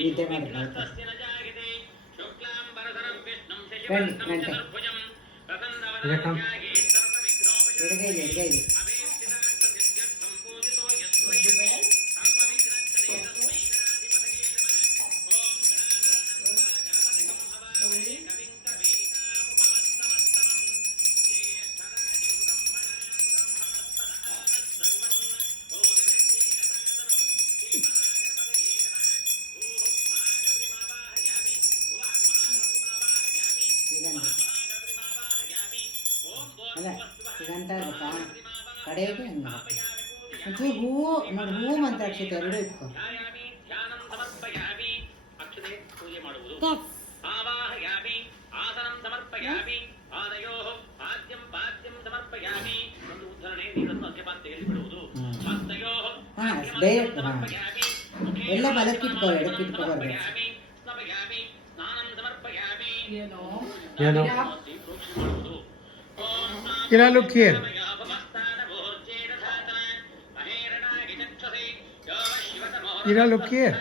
ನಿದ್ದೆ ಮಾಡಿದ್ರೆ ಬನ್ನಿ ಗಂಟೆ ಎಡಗೈಲಿ ಎಡಗೈಲಿ ಅಲ್ಲ ಇದಂತ ಗೊತ್ತಾ ಕಡೆಗೆ ಒಂಚೂರು ಹೂವು ನೋಡಿ, ಹೂವು ಮಂತ್ರಾಕ್ಷತೆ ಎರಡು ಇಟ್ಕೊ. ಡೈರೆಕ್ಟ್ ಎಲ್ಲ ಬಲಕ್ಕಿಟ್ಕೋ, ಎಡಕ್ಕಿಟ್ಕೋಬಾರ್ದು. ಏನೋ Kira look here. Kira look here.